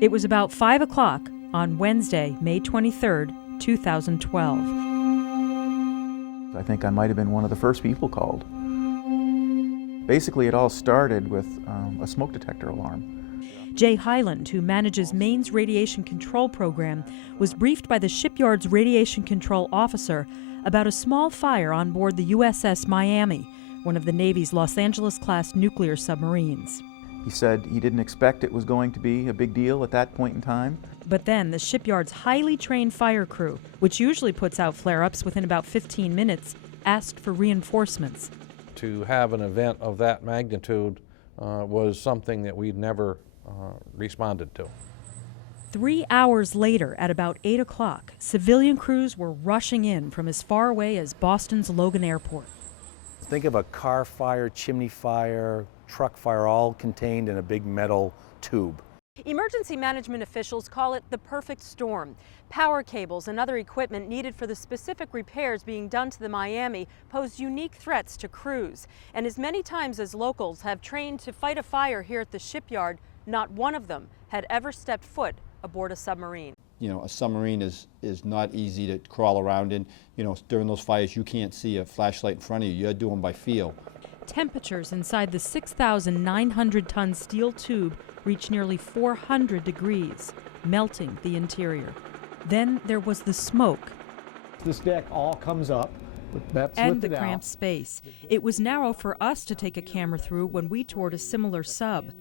It was about 5 o'clock on Wednesday, May 23rd, 2012. I think I might have been one of the first people called. Basically, it all started with a smoke detector alarm. Jay Hyland, who manages Maine's radiation control program, was briefed by the shipyard's radiation control officer about a small fire on board the USS Miami, one of the Navy's Los Angeles-class nuclear submarines. He said he didn't expect it was going to be a big deal at that point in time. But then the shipyard's highly trained fire crew, which usually puts out flare-ups within about 15 minutes, asked for reinforcements. To have an event of that magnitude was something that we'd never responded to. 3 hours later, at about 8 o'clock, civilian crews were rushing in from as far away as Boston's Logan Airport. Think of a car fire, chimney fire, truck fire, all contained in a big metal tube. Emergency management officials call it the perfect storm. Power cables and other equipment needed for the specific repairs being done to the Miami posed unique threats to crews. And as many times as locals have trained to fight a fire here at the shipyard, not one of them had ever stepped foot aboard a submarine. You know, a submarine is not easy to crawl around in. You know, during those fires, you can't see a flashlight in front of you. You're doing by feel. Temperatures inside the 6,900-ton steel tube reached nearly 400 degrees, melting the interior. Then there was the smoke. This deck all comes up. That's and the lifted cramped out. space. It was narrow for us to take a camera through when we toured a similar sub.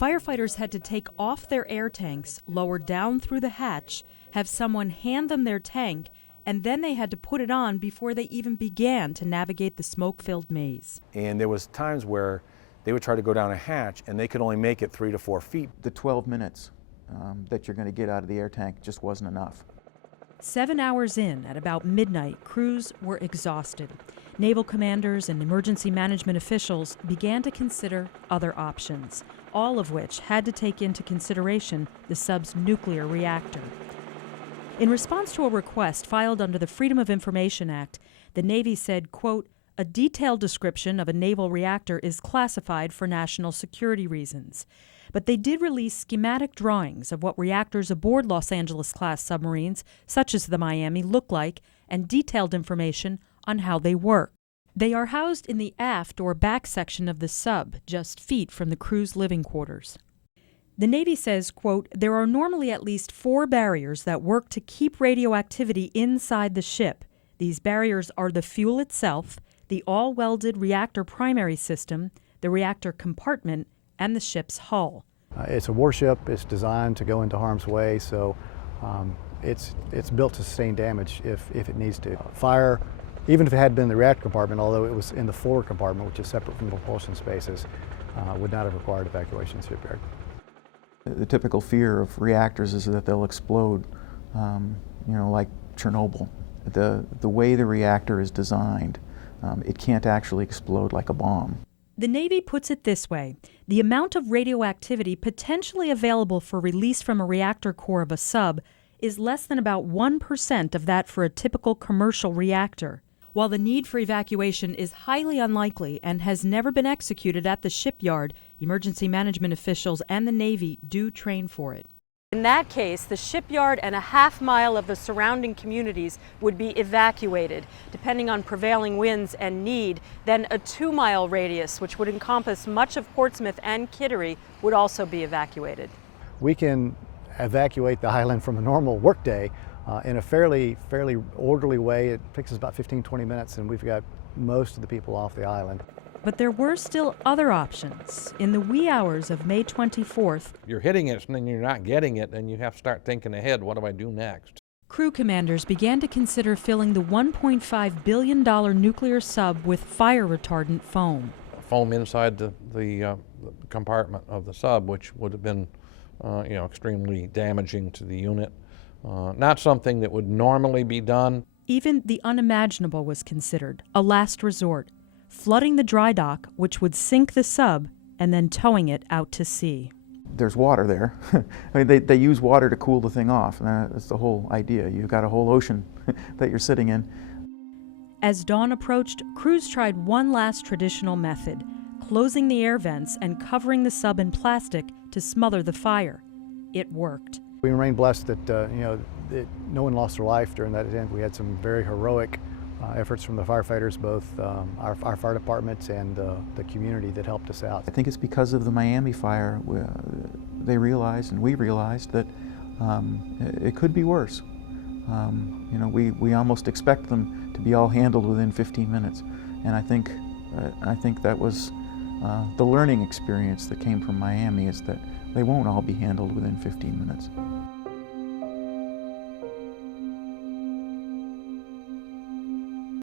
Firefighters had to take off their air tanks, lower down through the hatch, have someone hand them their tank, and then they had to put it on before they even began to navigate the smoke-filled maze. And there was times where they would try to go down a hatch and they could only make it 3 to 4 feet. The 12 minutes that you're going to get out of the air tank just wasn't enough. 7 hours in, at about midnight, crews were exhausted. Naval commanders and emergency management officials began to consider other options, all of which had to take into consideration the sub's nuclear reactor. In response to a request filed under the Freedom of Information Act, the Navy said, quote, "A detailed description of a naval reactor is classified for national security reasons." But they did release schematic drawings of what reactors aboard Los Angeles-class submarines, such as the Miami, look like, and detailed information on how they work. They are housed in the aft or back section of the sub, just feet from the crew's living quarters. The Navy says, quote, "There are normally at least 4 barriers that work to keep radioactivity inside the ship. These barriers are the fuel itself, the all-welded reactor primary system, the reactor compartment, and the ship's hull." It's a warship. It's designed to go into harm's way, so it's built to sustain damage if it needs to. Fire, even if it had been in the reactor compartment, although it was in the forward compartment, which is separate from the propulsion spaces, would not have required evacuation of the shipyard. The typical fear of reactors is that they'll explode, like Chernobyl. The way the reactor is designed, it can't actually explode like a bomb. The Navy puts it this way: the amount of radioactivity potentially available for release from a reactor core of a sub is less than about 1% of that for a typical commercial reactor. While the need for evacuation is highly unlikely and has never been executed at the shipyard, emergency management officials and the Navy do train for it. In that case, the shipyard and a half-mile of the surrounding communities would be evacuated. Depending on prevailing winds and need, then a 2-mile radius, which would encompass much of Portsmouth and Kittery, would also be evacuated. We can evacuate the island from a normal workday in a fairly orderly way. It takes us about 15-20 minutes, and we've got most of the people off the island. But there were still other options. In the wee hours of May 24th, You're hitting it and then you're not getting it, and you have to start thinking ahead, what do I do next? crew commanders began to consider filling the $1.5 billion nuclear sub with fire retardant foam. Foam inside the compartment of the sub, which would have been extremely damaging to the unit. Not something that would normally be done. Even the unimaginable was considered, a last resort, flooding the dry dock, which would sink the sub, and then towing it out to sea. There's water there. I mean, they use water to cool the thing off, and that's the whole idea. You've got a whole ocean that you're sitting in. As dawn approached, crews tried one last traditional method, closing the air vents and covering the sub in plastic to smother the fire. it worked. We remain blessed that no one lost their life during that event. We had some very heroic efforts from the firefighters, both our fire departments and the community that helped us out. I think it's because of the Miami fire. They realized, and we realized, that it could be worse. We almost expect them to be all handled within 15 minutes, and I think that was the learning experience that came from Miami, is that they won't all be handled within 15 minutes.